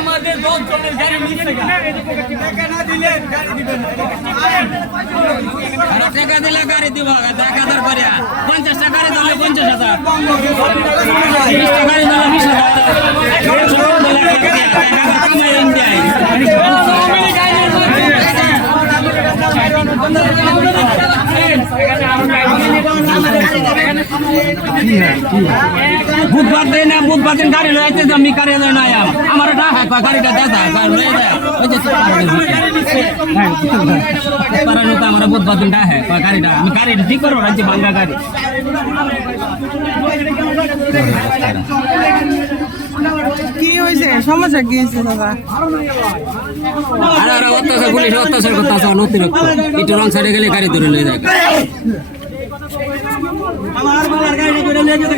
আমাদের 10 জনের গাড়ি নিচ্ছে টাকা না দিলে গাড়ি দিবেন টাকা দিলে গাড়ি দিব 1000 করে 50 টাকা গাড়ি দিলে 50,000 30 টাকা গাড়ি দিলে 20,000 বুধবার দিন না বুধবার দিন গাড়ি লইতে আমি গাড়ি লই না আমার টাকা গাড়িটা দাদা গাড়ি লই যায় ওই যে পারানো তো আমার বুধবার দিন টাকা গাড়িটা আমি গাড়িটা ঠিক করব রাজ্য ভাঙা গাড়ি কি হয়েছে সমস্যা কি হয়েছে দাদা? আরে অত্যাচার পুলিশ অত্যাচার করতেছে অতিরিক্ত একটু রং সাইডে গেলে গাড়ি ধরে লয়ে যায় আমার গাড়িটা ধরে নিয়ে যেতে